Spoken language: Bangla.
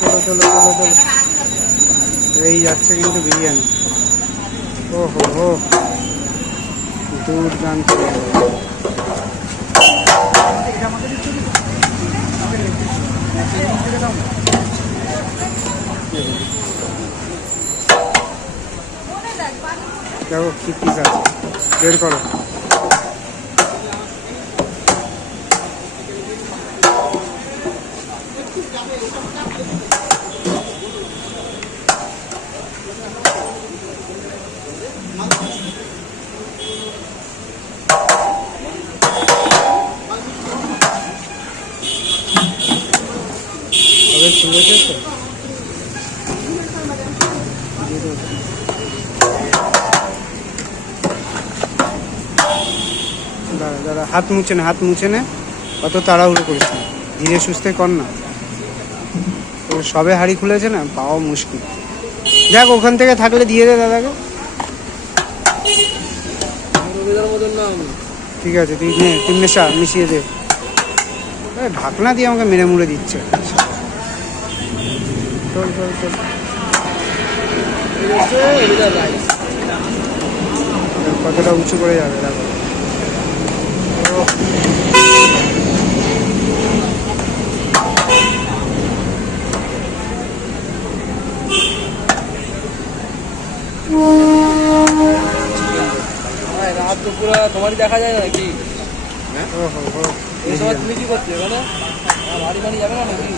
চলো চলো চলো চলো, এই যাচ্ছে কিন্তু বিরিয়ানি। ও হো হো, দুর্দান্ত। দেখো কি পিস আছে, বের করো। তবে শুনেছে তো, দাঁড়া দাঁড়া, হাত মুছে নে, হাত মুছে নে, অত তাড়াহুড়ো করিস না, ধীরে সুস্থে কর না। তো সবে হাঁড়ি খুলেছে না, পাওয়া মুশকিল। দেখ ওখান থেকে থাকলে দিয়ে দে দাদাকে। ঠিক আছে, তুই নে, তুই মিশিয়ে দে। ঢাকনা দিয়ে আমাকে মেরে মুড়ে দিচ্ছে। চল চল চল, কতটা উঁচু করে যাবে দেখো। রাত তো পুরো তোমারই দেখা যায় না কি? ও হো হো, এই সময় তুমি কি করছো এখানে? বাড়ি বাড়ি যাবে না নাকি?